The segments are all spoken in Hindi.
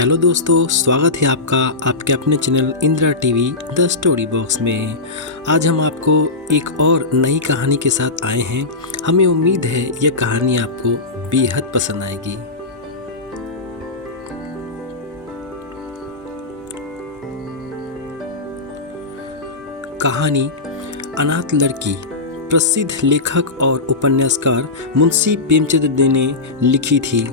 हेलो दोस्तों, स्वागत है आपका आपके अपने channel Indira TV the story box में। आज हम आपको एक और नई कहानी के साथ आए हैं। हमें उम्मीद है यह कहानी आपको बेहद पसंद आएगी। कहानी अनाथ लड़की प्रसिद्ध लेखक और उपन्यासकार मुंशी प्रेमचंद ने लिखी थी।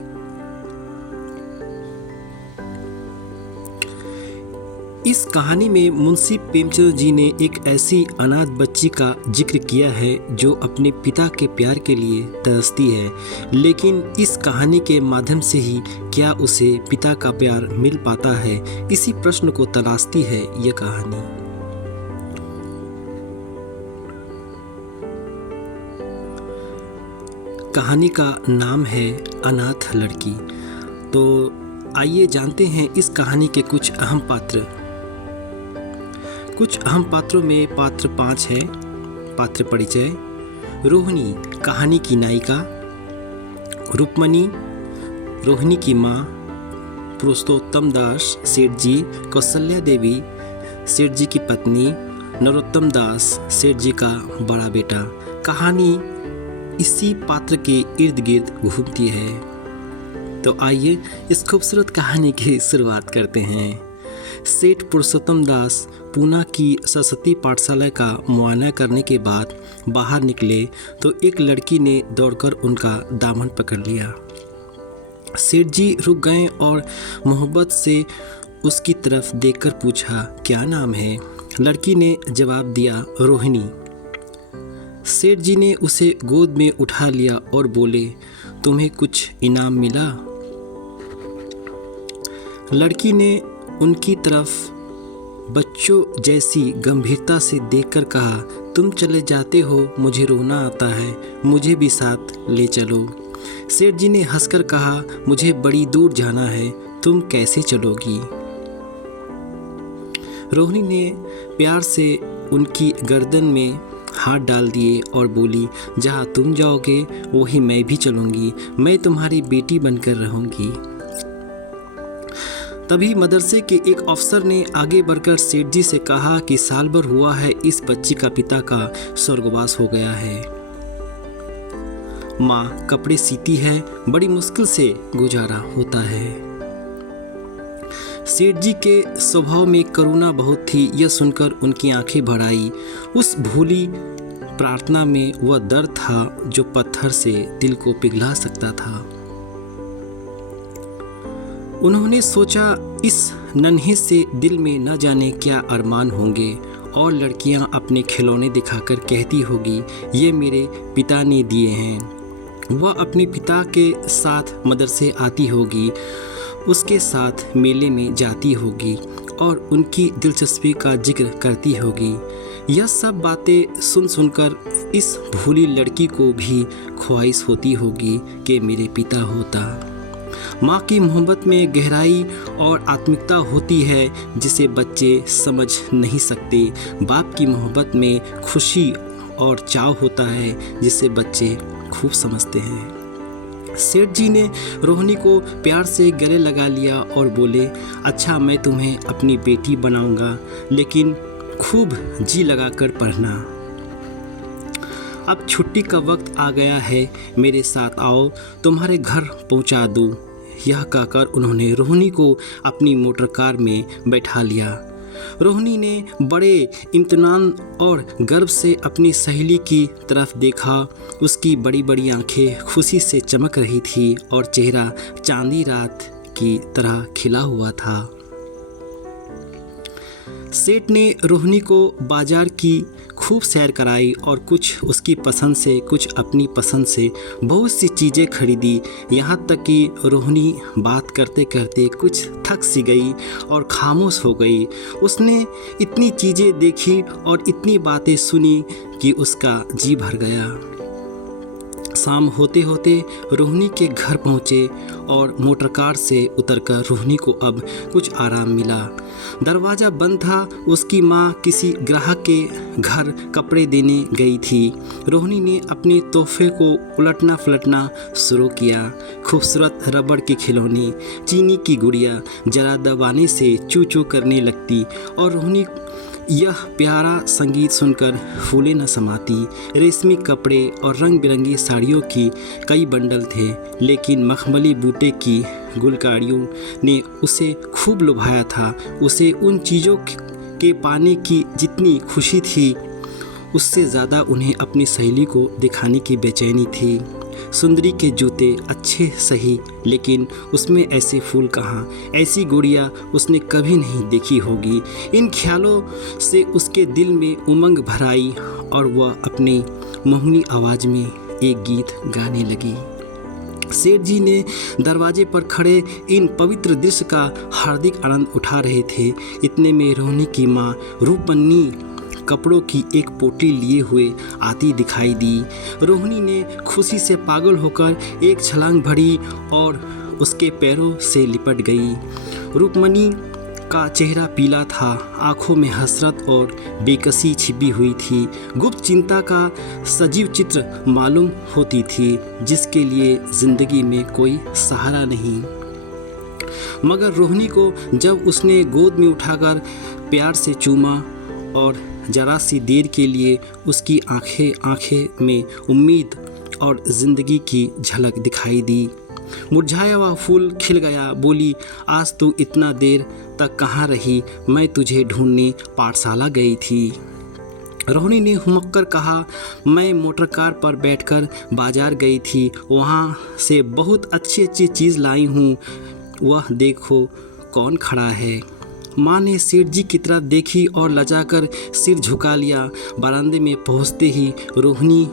इस कहानी में मुंशी प्रेमचंद जी ने एक ऐसी अनाथ बच्ची का जिक्र किया है जो अपने पिता के प्यार के लिए तरसती है, लेकिन इस कहानी के माध्यम से ही क्या उसे पिता का प्यार मिल पाता है, इसी प्रश्न को तलाशती है यह कहानी। कहानी का नाम है अनाथ लड़की। तो आइए जानते हैं इस कहानी के कुछ अहम पात्र। कुछ अहम पात्रों में पात्र 5 है। पात्र परिचय: रोहिणी कहानी की नायिका, रुक्मणी रोहिणी की माँ, पुरुषोत्तम दास सेठ जी, कौशल्या देवी सेठ जी की पत्नी, नरोत्तम दास सेठ जी का बड़ा बेटा। कहानी इसी पात्र के इर्द गिर्द घूमती है। तो आइए इस खूबसूरत कहानी की शुरुआत करते हैं। सेठ पुरुषोत्तम दास पूना की सरस्वती पाठशाला का मुआयना करने के बाद बाहर निकले तो एक लड़की ने दौड़कर उनका दामन पकड़ लिया। सेठ जी रुक गए और मोहब्बत से उसकी तरफ देखकर पूछा, क्या नाम है? लड़की ने जवाब दिया, रोहिणी। सेठ जी ने उसे गोद में उठा लिया और बोले, तुम्हें कुछ इनाम मिला? लड़की ने उनकी तरफ बच्चों जैसी गंभीरता से देखकर कहा, तुम चले जाते हो, मुझे रोना आता है, मुझे भी साथ ले चलो। सेठ जी ने हंसकर कहा, मुझे बड़ी दूर जाना है, तुम कैसे चलोगी? रोहिणी ने प्यार से उनकी गर्दन में हाथ डाल दिए और बोली, जहाँ तुम जाओगे वहीं मैं भी चलूँगी, मैं तुम्हारी बेटी बनकर रहूँगी। तभी मदरसे के एक अफसर ने आगे बढ़कर सेठ जी से कहा कि साल भर हुआ है इस बच्ची का पिता का स्वर्गवास हो गया है। माँ कपड़े सीती है, बड़ी मुश्किल से गुजारा होता है। सेठ जी के स्वभाव में करुणा बहुत थी। यह सुनकर उनकी आंखें भर आई। उस भोली प्रार्थना में वह दर्द था जो पत्थर से दिल को पिघला सकता था। उन्होंने सोचा, इस नन्हे से दिल में न जाने क्या अरमान होंगे और लड़कियां अपने खिलौने दिखाकर कहती होगी, ये मेरे पिता ने दिए हैं। वह अपने पिता के साथ मदरसे आती होगी, उसके साथ मेले में जाती होगी और उनकी दिलचस्पी का जिक्र करती होगी। यह सब बातें सुन सुनकर इस भोली लड़की को भी ख्वाहिश होती होगी कि मेरे पिता होता। माँ की मोहब्बत में गहराई और आत्मिकता होती है जिसे बच्चे समझ नहीं सकते। बाप की मोहब्बत में खुशी और चाव होता है जिसे बच्चे खूब समझते हैं। सेठ जी ने रोहिणी को प्यार से गले लगा लिया और बोले, अच्छा मैं तुम्हें अपनी बेटी बनाऊंगा, लेकिन खूब जी लगाकर पढ़ना। अब छुट्टी का वक्त आ गया है, मेरे साथ आओ, तुम्हारे घर पहुंचा दूँ। यह कहकर उन्होंने रोहिणी को अपनी मोटर कार में बैठा लिया। रोहिणी ने बड़े इम्तिनान और गर्व से अपनी सहेली की तरफ देखा। उसकी बड़ी बड़ी आंखें खुशी से चमक रही थी और चेहरा चांदी रात की तरह खिला हुआ था। सेठ ने रोहिणी को बाजार की खूब सैर कराई और कुछ उसकी पसंद से, कुछ अपनी पसंद से बहुत सी चीज़ें खरीदी। यहाँ तक कि रोहिणी बात करते करते कुछ थक सी गई और खामोश हो गई। उसने इतनी चीज़ें देखी और इतनी बातें सुनी कि उसका जी भर गया। शाम होते होते रोहिणी के घर पहुँचे और मोटर कार से उतरकर रोहिणी को अब कुछ आराम मिला। दरवाज़ा बंद था। उसकी माँ किसी ग्राहक के घर कपड़े देने गई थी। रोहिणी ने अपने तोहफे को उलटना पलटना शुरू किया। खूबसूरत रबड़ के खिलौने, चीनी की गुड़िया जरा दबाने से चू चू करने लगती और रोहिणी यह प्यारा संगीत सुनकर फूले न समाती। रेशमी कपड़े और रंग बिरंगी साड़ियों की कई बंडल थे, लेकिन मखमली बूटे की गुलकारियों ने उसे खूब लुभाया था। उसे उन चीज़ों के पाने की जितनी खुशी थी, उससे ज़्यादा उन्हें अपनी सहेली को दिखाने की बेचैनी थी। सुंदरी के जूते अच्छे सही, लेकिन उसमें ऐसे फूल कहाँ, ऐसी गुड़िया उसने कभी नहीं देखी होगी। इन ख्यालों से उसके दिल में उमंग भर आई और वह अपनी मोहनी आवाज़ में एक गीत गाने लगी। सेठ जी ने दरवाजे पर खड़े इन पवित्र दृश्य का हार्दिक आनंद उठा रहे थे। इतने में रोहिणी की माँ रूपमनी कपड़ों की एक पोटली लिए हुए आती दिखाई दी। रोहिणी ने खुशी से पागल होकर एक छलांग भरी और उसके पैरों से लिपट गई। रूपमनी का चेहरा पीला था, आंखों में हसरत और बेकसी छिपी हुई थी। गुप्त चिंता का सजीव चित्र मालूम होती थी, जिसके लिए जिंदगी में कोई सहारा नहीं। मगर रोहिणी को जब उसने गोद में उठाकर प्यार से चूमा और जरा सी देर के लिए उसकी आंखें में उम्मीद और ज़िंदगी की झलक दिखाई दी। मुरझाया हुआ फूल खिल गया। बोली, आज तू इतना देर तक कहाँ रही? मैं तुझे ढूंढने पाठशाला गई थी। रोहिणी ने हुमक कर कहा, मैं मोटर कार पर बैठकर बाजार गई थी, वहाँ से बहुत अच्छी चीज़ लाई हूँ। वह देखो कौन खड़ा है। माँ ने सेठ जी की तरफ देखी और लजाकर सिर झुका लिया। बरामदे में पहुँचते ही रोहिणी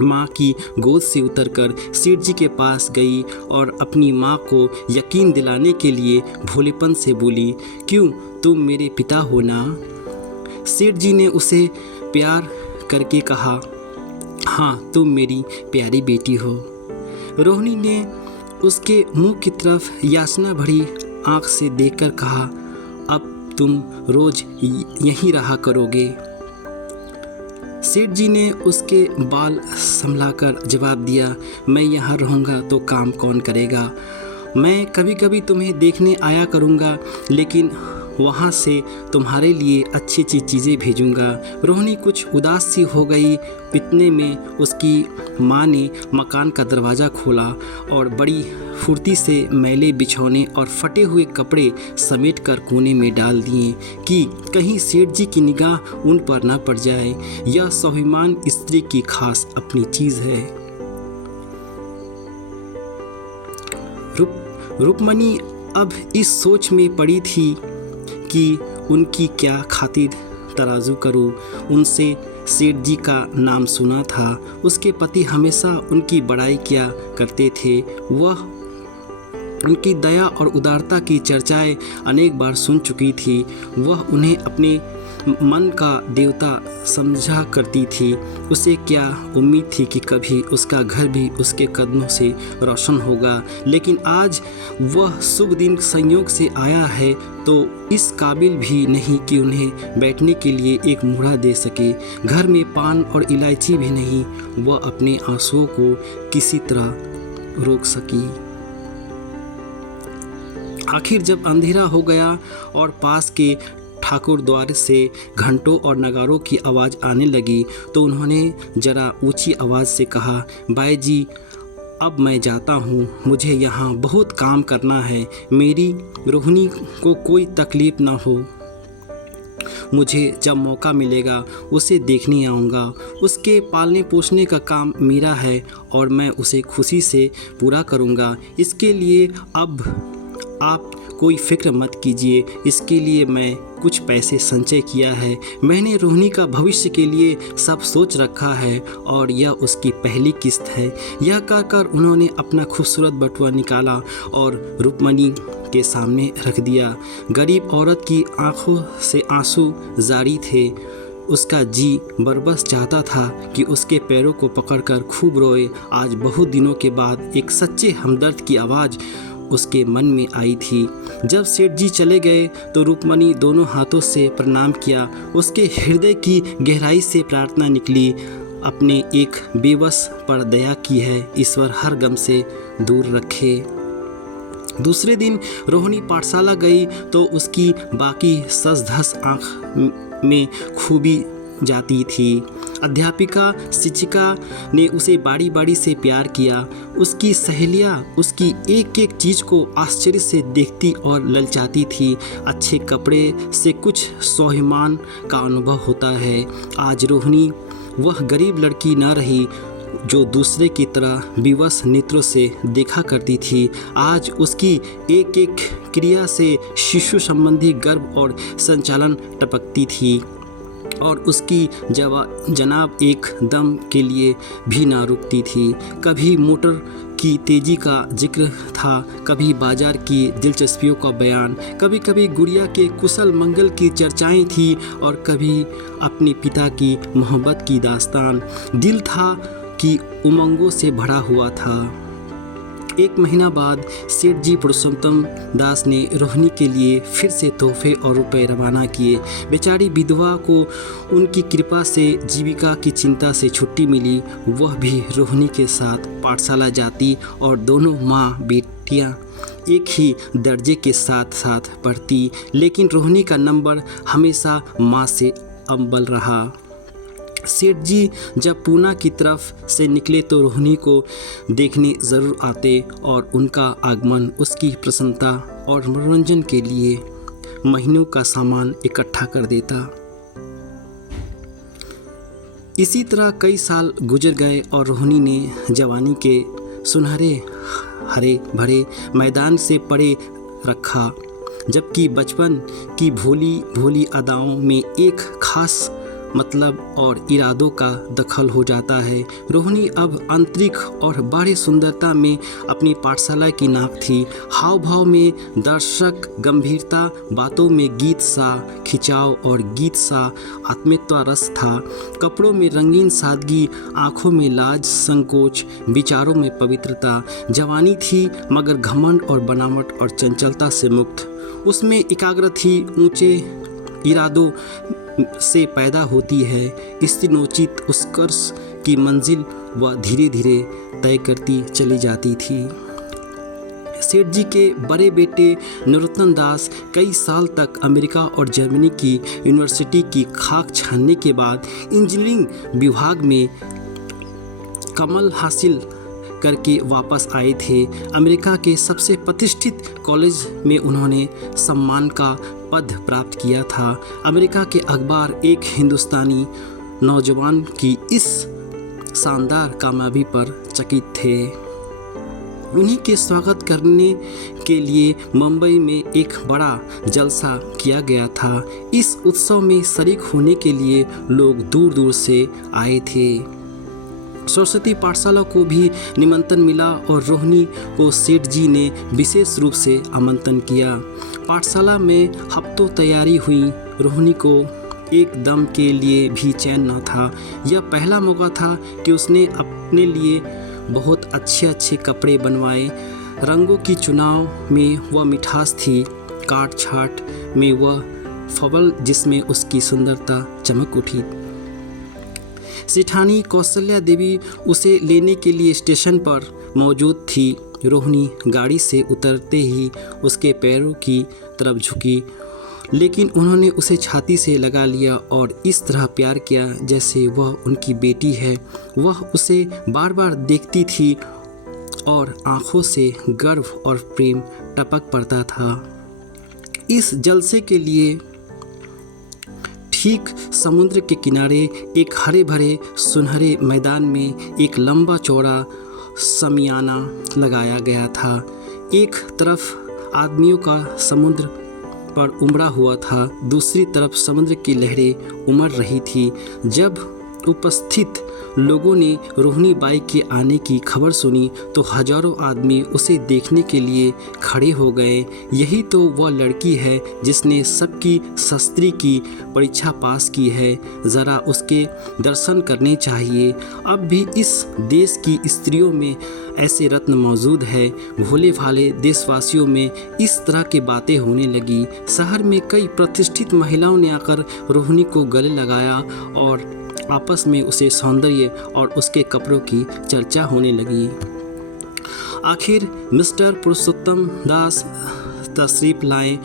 माँ की गोद से उतरकर सेठ जी के पास गई और अपनी माँ को यकीन दिलाने के लिए भोलेपन से बोली, क्यों, तुम मेरे पिता हो ना? सेठ जी ने उसे प्यार करके कहा, हाँ, तुम मेरी प्यारी बेटी हो। रोहिणी ने उसके मुंह की तरफ याचना भरी आँख से देखकर कहा, अब तुम रोज यहीं रहा करोगे? सेठ जी ने उसके बाल संभलाकर जवाब दिया, मैं यहाँ रहूँगा तो काम कौन करेगा? मैं कभी कभी तुम्हें देखने आया करूँगा, लेकिन वहाँ से तुम्हारे लिए अच्छी अच्छी चीज़ें भेजूँगा। रोहिणी कुछ उदास सी हो गई। इतने में उसकी माँ ने मकान का दरवाज़ा खोला और बड़ी फुर्ती से मैले बिछौने और फटे हुए कपड़े समेट कर कोने में डाल दिए कि कहीं सेठ जी की निगाह उन पर न पड़ जाए। यह स्वाभिमान स्त्री की खास अपनी चीज़ है। रूपमनी अब इस सोच में पड़ी थी कि उनकी क्या खातिर तराजू करूं। उनसे सेठ जी का नाम सुना था। उसके पति हमेशा उनकी बड़ाई किया करते थे। वह उनकी दया और उदारता की चर्चाएं अनेक बार सुन चुकी थी। वह उन्हें अपने मन का देवता समझा करती थी। उसे क्या उम्मीद थी कि कभी उसका घर भी उसके कदमों से रोशन होगा, लेकिन आज वह शुभ दिन संयोग से आया है तो इस काबिल भी नहीं कि उन्हें बैठने के लिए एक मुहरा दे सके। घर में पान और इलायची भी नहीं। वह अपने आंसुओं को किसी तरह रोक सकी। आखिर जब अंधेरा हो गया और पास के ठाकुर द्वार से घंटों और नगारों की आवाज़ आने लगी तो उन्होंने जरा ऊंची आवाज़ से कहा, बाई जी, अब मैं जाता हूँ, मुझे यहाँ बहुत काम करना है। मेरी रोहिणी को कोई तकलीफ़ ना हो। मुझे जब मौका मिलेगा उसे देखने आऊँगा। उसके पालने पोसने का काम मेरा है और मैं उसे खुशी से पूरा करूँगा। इसके लिए अब आप कोई फ़िक्र मत कीजिए। इसके लिए मैं कुछ पैसे संचय किया है। मैंने रोहिणी का भविष्य के लिए सब सोच रखा है और यह उसकी पहली किस्त है। यह कहकर उन्होंने अपना खूबसूरत बटुआ निकाला और रूपमनी के सामने रख दिया। गरीब औरत की आंखों से आंसू जारी थे। उसका जी बरबस चाहता था कि उसके पैरों को पकड़कर खूब रोए। आज बहुत दिनों के बाद एक सच्चे हमदर्द की आवाज़ उसके मन में आई थी। जब सेठ जी चले गए तो रुक्मणी दोनों हाथों से प्रणाम किया। उसके हृदय की गहराई से प्रार्थना निकली, अपने एक बेबस पर दया की है, ईश्वर हर गम से दूर रखे। दूसरे दिन रोहिणी पाठशाला गई तो उसकी बाकी सस धस आँख में खूबी जाती थी। अध्यापिका शिक्षिका ने उसे बारी बारी से प्यार किया। उसकी सहेलियाँ उसकी एक एक चीज़ को आश्चर्य से देखती और ललचाती थी। अच्छे कपड़े से कुछ स्वाभिमान का अनुभव होता है। आज रोहिणी वह गरीब लड़की न रही जो दूसरे की तरह विवश नेत्रों से देखा करती थी। आज उसकी एक एक क्रिया से शिशु संबंधी गर्भ और संचालन टपकती थी और उसकी जनाब एक दम के लिए भी ना रुकती थी। कभी मोटर की तेज़ी का जिक्र था, कभी बाजार की दिलचस्पियों का बयान, कभी कभी गुड़िया के कुशल मंगल की चर्चाएं थी और कभी अपने पिता की मोहब्बत की दास्तान। दिल था कि उमंगों से भरा हुआ था। एक महीना बाद सेठ जी पुरुषोत्तम दास ने रोहिणी के लिए फिर से तोहफे और रुपए रवाना किए। बेचारी विधवा को उनकी कृपा से जीविका की चिंता से छुट्टी मिली। वह भी रोहिणी के साथ पाठशाला जाती और दोनों माँ बेटियाँ एक ही दर्जे के साथ साथ पढ़ती, लेकिन रोहिणी का नंबर हमेशा माँ से अव्वल रहा। सेठ जी जब पूना की तरफ से निकले तो रोहिणी को देखने ज़रूर आते और उनका आगमन उसकी प्रसन्नता और मनोरंजन के लिए महीनों का सामान इकट्ठा कर देता। इसी तरह कई साल गुजर गए और रोहिणी ने जवानी के सुनहरे हरे भरे मैदान से परे रखा, जबकि बचपन की भोली भोली अदाओं में एक खास मतलब और इरादों का दखल हो जाता है। रोहिणी अब आंतरिक और बाहरी सुंदरता में अपनी पाठशाला की नाक थी। हाव भाव में दर्शक गंभीरता, बातों में गीत सा खिंचाव और गीत सा आत्मीयता रस था। कपड़ों में रंगीन सादगी, आँखों में लाज संकोच, विचारों में पवित्रता। जवानी थी मगर घमंड और बनावट और चंचलता से मुक्त। उसमें एकाग्रता थी, ऊंचे इरादों से पैदा होती है स्थिरोचित उत्कर्ष की मंजिल वह धीरे धीरे तय करती चली जाती थी। सेठ जी के बड़े बेटे नरोत्तम दास कई साल तक अमेरिका और जर्मनी की यूनिवर्सिटी की खाक छानने के बाद इंजीनियरिंग विभाग में कमल हासिल करके वापस आए थे। अमेरिका के सबसे प्रतिष्ठित कॉलेज में उन्होंने सम्मान का पद प्राप्त किया था। अमेरिका के अखबार एक हिंदुस्तानी नौजवान की इस शानदार कामयाबी पर चकित थे। उन्हीं के स्वागत करने के लिए मुंबई में एक बड़ा जलसा किया गया था। इस उत्सव में शरीक होने के लिए लोग दूर दूर से आए थे। सरस्वती पाठशाला को भी निमंत्रण मिला और रोहिणी को सेठ जी ने विशेष रूप से आमंत्रण किया। पाठशाला में हफ्तों तैयारी हुई। रोहिणी को एक दम के लिए भी चैन न था। यह पहला मौका था कि उसने अपने लिए बहुत अच्छे कपड़े बनवाए। रंगों की चुनाव में वह मिठास थी, काट छाट में वह फबल जिसमें उसकी सुंदरता चमक उठी। सेठानी कौशल्या देवी उसे लेने के लिए स्टेशन पर मौजूद थी। रोहिणी गाड़ी से उतरते ही उसके पैरों की तरफ झुकी, लेकिन उन्होंने उसे छाती से लगा लिया और इस तरह प्यार किया जैसे वह उनकी बेटी है। वह उसे बार बार देखती थी और आंखों से गर्व और प्रेम टपक पड़ता था। इस जलसे के लिए ठीक समुद्र के किनारे एक हरे भरे सुनहरे मैदान में एक लंबा चौड़ा शमियाना लगाया गया था। एक तरफ आदमियों का समुद्र पर उमड़ा हुआ था, दूसरी तरफ समुद्र की लहरें उमड़ रही थी। जब उपस्थित लोगों ने रोहिणी बाई के आने की खबर सुनी तो हजारों आदमी उसे देखने के लिए खड़े हो गए। यही तो वह लड़की है जिसने सबकी शास्त्री की परीक्षा पास की है, ज़रा उसके दर्शन करने चाहिए। अब भी इस देश की स्त्रियों में ऐसे रत्न मौजूद है। भोले भाले देशवासियों में इस तरह की बातें होने लगी। शहर में कई प्रतिष्ठित महिलाओं ने आकर रोहिणी को गले लगाया और आपस में उसे सौंदर्य और उसके कपड़ों की चर्चा होने लगी। आखिर मिस्टर पुरुषोत्तम दास तशरीफ लाए।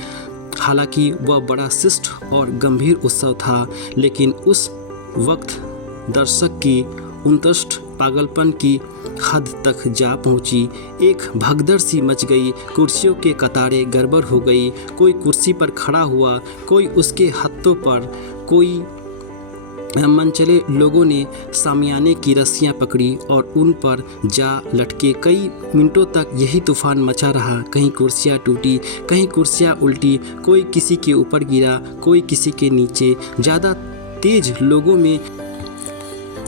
हालांकि वह बड़ा शिष्ट और गंभीर उत्सव था, लेकिन उस वक्त दर्शक की उनतष्ट पागलपन की हद तक जा पहुंची। एक भगदड़ सी मच गई। कुर्सियों के कतारें गड़बड़ हो गई। कोई कुर्सी पर खड़ा हुआ, कोई उसके हाथों पर, कोई मनचले लोगों ने सामियाने की रस्सियां पकड़ी और उन पर जा लटके। कई मिनटों तक यही तूफान मचा रहा। कहीं कुर्सियां टूटी, कहीं कुर्सियां उल्टी, कोई किसी के ऊपर गिरा, कोई किसी के नीचे। ज़्यादा तेज लोगों में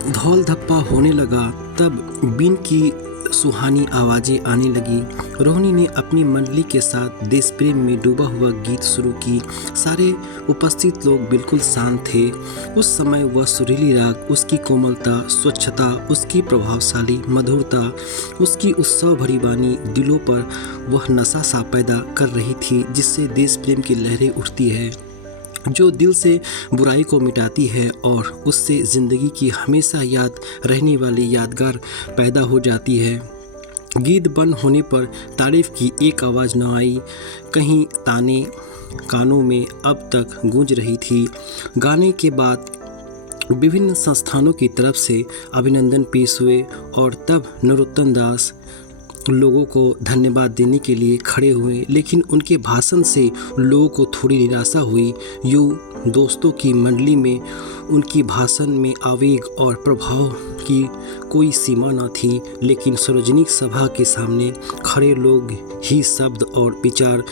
धौल धप्पा होने लगा। तब बीन की सुहानी आवाज़ें आने लगी। रोहिणी ने अपनी मंडली के साथ देश प्रेम में डूबा हुआ गीत शुरू की। सारे उपस्थित लोग बिल्कुल शांत थे। उस समय वह सुरीली राग, उसकी कोमलता, स्वच्छता, उसकी प्रभावशाली मधुरता, उसकी उत्सव भरी वाणी दिलों पर वह नशा सा पैदा कर रही थी, जिससे देश प्रेम की लहरें उठती है, जो दिल से बुराई को मिटाती है और उससे ज़िंदगी की हमेशा याद रहने वाली यादगार पैदा हो जाती है। गीत बंद होने पर तारीफ की एक आवाज़ न आई। कहीं ताने कानों में अब तक गूंज रही थी। गाने के बाद विभिन्न संस्थानों की तरफ से अभिनंदन पेश हुए और तब नरोत्तम दास लोगों को धन्यवाद देने के लिए खड़े हुए, लेकिन उनके भाषण से लोगों को थोड़ी निराशा हुई। यूँ दोस्तों की मंडली में उनकी भाषण में आवेग और प्रभाव की कोई सीमा न थी, लेकिन सार्वजनिक सभा के सामने खड़े लोग ही शब्द और विचार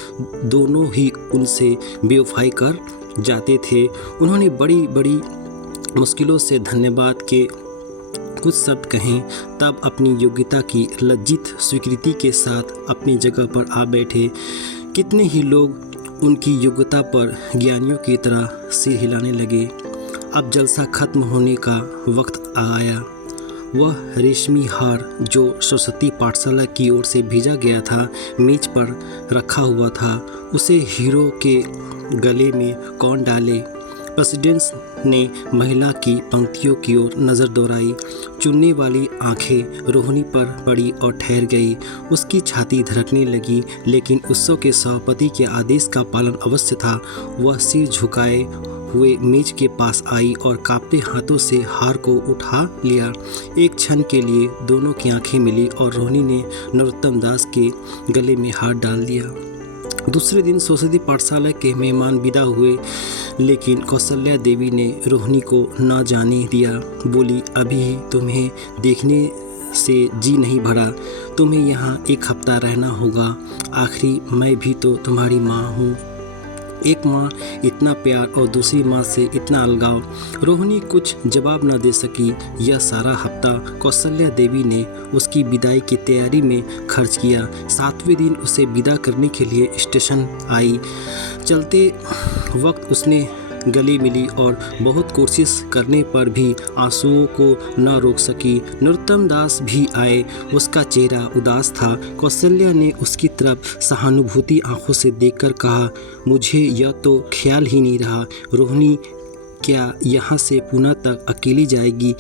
दोनों ही उनसे बेवफाई कर जाते थे। उन्होंने बड़ी बड़ी मुश्किलों से धन्यवाद के कुछ शब्द कहें, तब अपनी योग्यता की लज्जित स्वीकृति के साथ अपनी जगह पर आ बैठे। कितने ही लोग उनकी योग्यता पर ज्ञानियों की तरह सिर हिलाने लगे। अब जलसा खत्म होने का वक्त आ आया। वह रेशमी हार जो सरस्वती पाठशाला की ओर से भेजा गया था, मेज पर रखा हुआ था। उसे हीरो के गले में कौन डाले? प्रेसिडेंट ने महिला की पंक्तियों की ओर नज़र दौड़ाई। चुनने वाली आंखें रोहिणी पर पड़ी और ठहर गई। उसकी छाती धड़कने लगी, लेकिन उत्सव के सभापति के आदेश का पालन अवश्य था। वह सिर झुकाए हुए मेज के पास आई और कांपते हाथों से हार को उठा लिया। एक क्षण के लिए दोनों की आंखें मिली और रोहिणी ने नरोत्तम दास के गले में हाथ डाल दिया। दूसरे दिन सरस्वती पाठशाला के मेहमान विदा हुए, लेकिन कौशल्या देवी ने रोहिणी को न जाने दिया। बोली, अभी तुम्हें देखने से जी नहीं भरा। तुम्हें यहाँ एक हफ्ता रहना होगा। आखिरी मैं भी तो तुम्हारी माँ हूँ। एक माँ इतना प्यार और दूसरी माँ से इतना अलगाव। रोहिणी कुछ जवाब न दे सकी। यह सारा हफ्ता कौशल्या देवी ने उसकी विदाई की तैयारी में खर्च किया। 7वें दिन उसे विदा करने के लिए स्टेशन आई। चलते वक्त उसने गले मिली और बहुत कोशिश करने पर भी आंसुओं को न रोक सकी। नरोत्तम दास भी आए। उसका चेहरा उदास था। कौशल्या ने उसकी तरफ सहानुभूति आंखों से देखकर कहा, मुझे यह तो ख्याल ही नहीं रहा। रोहिणी क्या यहाँ से पुणे तक अकेली जाएगी?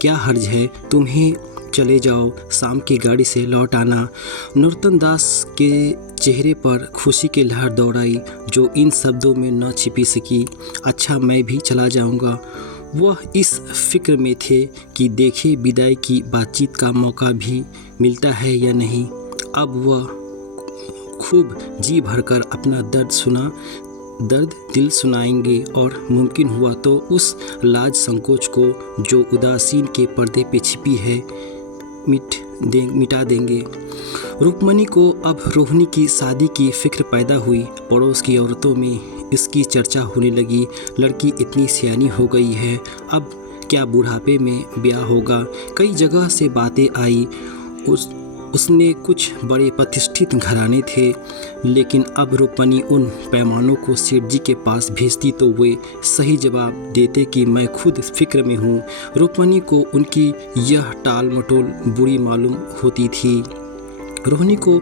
क्या हर्ज है? तुम्हें चले जाओ, शाम की गाड़ी से लौट आना। नरोत्तम दास के चेहरे पर खुशी की लहर दौड़ आई, जो इन शब्दों में न छिपी सकी। अच्छा, मैं भी चला जाऊंगा। वह इस फिक्र में थे कि देखे विदाई की बातचीत का मौका भी मिलता है या नहीं। अब वह खूब जी भरकर अपना दर्द दिल सुनाएंगे और मुमकिन हुआ तो उस लाज संकोच को जो उदासीन के पर्दे पे छिपी है मिटा देंगे। रुक्मणी को अब रोहिणी की शादी की फिक्र पैदा हुई। पड़ोस की औरतों में इसकी चर्चा होने लगी। लड़की इतनी सियानी हो गई है, अब क्या बुढ़ापे में ब्याह होगा। कई जगह से बातें आई। उसने कुछ बड़े प्रतिष्ठित घराने थे, लेकिन अब रुक्मणी उन पैमानों को सेठ जी के पास भेजती तो वे सही जवाब देते कि मैं खुद फिक्र में हूँ। रुक्मणी को उनकी यह टाल मटोल बुरी मालूम होती थी। रोहिणी को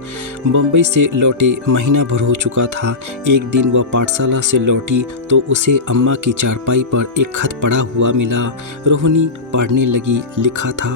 बम्बई से लौटे महीना भर हो चुका था। एक दिन वह पाठशाला से लौटी तो उसे अम्मा की चारपाई पर एक खत पड़ा हुआ मिला। रोहिणी पढ़ने लगी। लिखा था,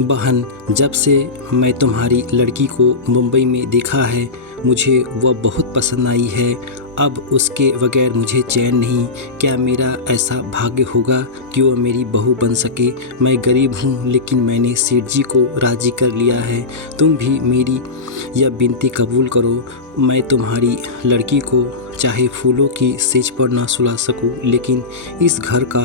बहन, जब से मैं तुम्हारी लड़की को मुंबई में देखा है मुझे वह बहुत पसंद आई है। अब उसके बगैर मुझे चैन नहीं। क्या मेरा ऐसा भाग्य होगा कि वह मेरी बहू बन सके। मैं गरीब हूँ, लेकिन मैंने सेठ जी को राजी कर लिया है। तुम भी मेरी यह विनती कबूल करो। मैं तुम्हारी लड़की को चाहे फूलों की सेज पर ना सुला सकूं, लेकिन इस घर का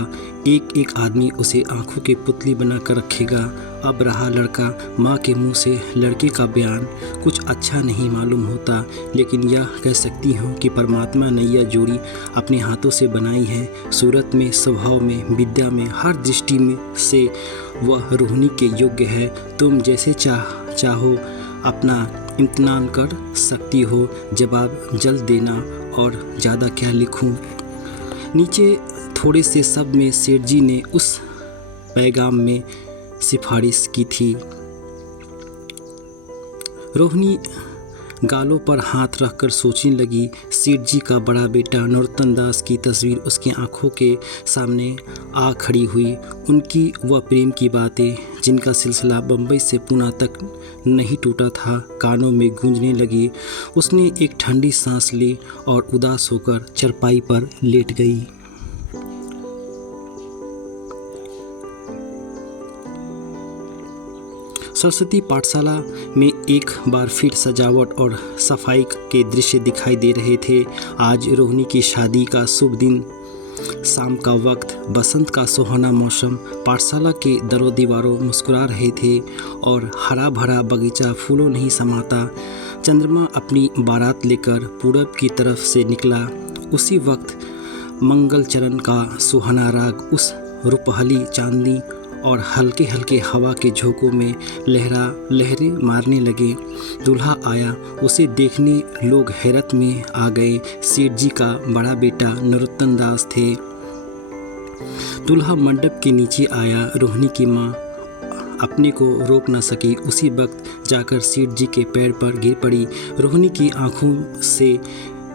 एक एक आदमी उसे आंखों की पुतली बना कर रखेगा। अब रहा लड़का, माँ के मुंह से लड़के का बयान कुछ अच्छा नहीं मालूम होता, लेकिन यह कह सकती हूँ कि परमात्मा ने यह जोड़ी अपने हाथों से बनाई है। सूरत में, स्वभाव में, विद्या में, हर दृष्टि में से वह रोहिणी के योग्य है। तुम जैसे चाहो अपना इम्तिहान कर सकती हो। जवाब जल्द देना। और ज़्यादा क्या लिखूं। नीचे थोड़े से शब्द में सेठ जी ने उस पैगाम में सिफारिश की थी। रोहिणी गालों पर हाथ रखकर सोचने लगी। सेठ जी का बड़ा बेटा नरोत्तम दास की तस्वीर उसकी आंखों के सामने आ खड़ी हुई। उनकी वह प्रेम की बातें जिनका सिलसिला बम्बई से पुणे तक नहीं टूटा था, कानों में गूंजने लगी। उसने एक ठंडी सांस ली और उदास होकर चरपाई पर लेट गई। सरस्वती पाठशाला में एक बार फिर सजावट और सफाई के दृश्य दिखाई दे रहे थे। आज रोहिणी की शादी का शुभ दिन, शाम का वक्त, बसंत का सुहाना मौसम। पाठशाला के दरों दीवारों मुस्कुरा रहे थे और हरा भरा बगीचा फूलों नहीं समाता। चंद्रमा अपनी बारात लेकर पूरब की तरफ से निकला। उसी वक्त मंगलचरण का सुहाना राग उस रुपहली चांदनी और हल्के हल्के हवा के झोंकों में लहरें मारने लगे। दूल्हा आया। उसे देखने लोग हैरत में आ गए। सेठ जी का बड़ा बेटा नरोत्तम दास थे। दूल्हा मंडप के नीचे आया। रोहिणी की माँ अपने को रोक न सकी। उसी वक्त जाकर सेठ जी के पैर पर गिर पड़ी। रोहिणी की आंखों से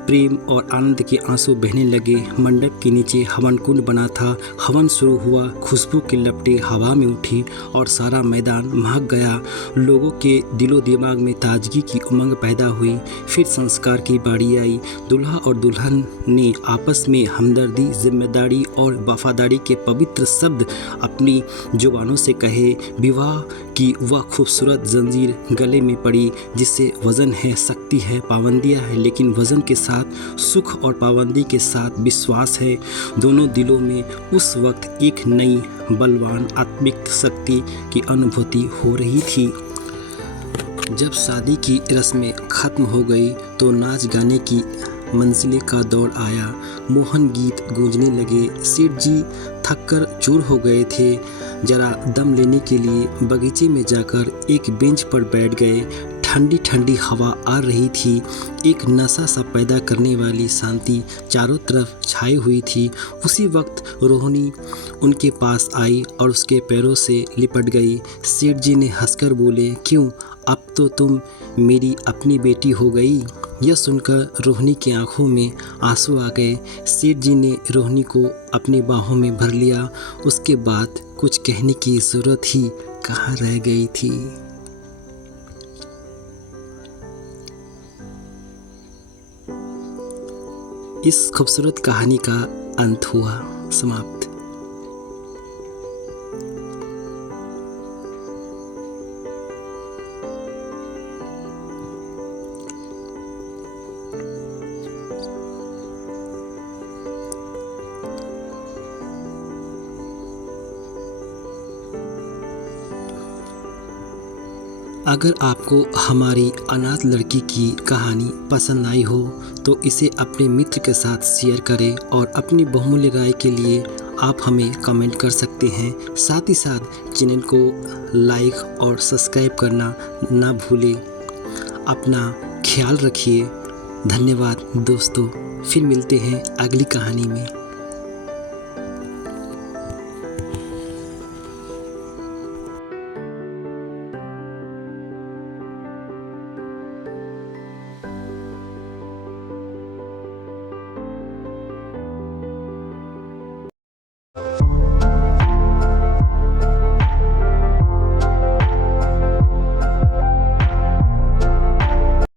प्रेम और आनंद के आंसू बहने लगे। मंडप के नीचे हवन कुंड बना था। हवन शुरू हुआ। खुशबू की लपटें हवा में उठी और सारा मैदान महक गया। लोगों के दिलो दिमाग में ताजगी की उमंग पैदा हुई। फिर संस्कार की बारी आई। दूल्हा और दुल्हन ने आपस में हमदर्दी, जिम्मेदारी और वफादारी के पवित्र शब्द अपनी जुबानों से कहे। विवाह की वह खूबसूरत जंजीर गले में पड़ी जिससे वजन है, शक्ति है, पाबंदियाँ है, लेकिन वजन के साथ सुख और पाबंदी के साथ विश्वास है। दोनों दिलों में उस वक्त एक नई बलवान आत्मिक शक्ति की अनुभूति हो रही थी। जब शादी की रस्में खत्म हो गई तो नाच गाने की मंजिले का दौर आया। मोहन गीत गूंजने लगे। सेठ जी थककर चूर हो गए थे। जरा दम लेने के लिए बगीचे में जाकर एक बेंच पर बैठ गए। ठंडी ठंडी हवा आ रही थी। एक नशा सा पैदा करने वाली शांति चारों तरफ छाई हुई थी। उसी वक्त रोहिणी उनके पास आई और उसके पैरों से लिपट गई। सेठ जी ने हंसकर बोले, क्यों, अब तो तुम मेरी अपनी बेटी हो गई। यह सुनकर रोहिणी की आंखों में आंसू आ गए। सेठ जी ने रोहिणी को अपनी बाहों में भर लिया। उसके बाद कुछ कहने की ज़रूरत ही कहाँ रह गई थी। इस खूबसूरत कहानी का अंत हुआ, समाप्त। अगर आपको हमारी अनाथ लड़की की कहानी पसंद आई हो तो इसे अपने मित्र के साथ शेयर करें और अपनी बहुमूल्य राय के लिए आप हमें कमेंट कर सकते हैं। साथ ही साथ चैनल को लाइक और सब्सक्राइब करना ना भूलें। अपना ख्याल रखिए। धन्यवाद दोस्तों, फिर मिलते हैं अगली कहानी में।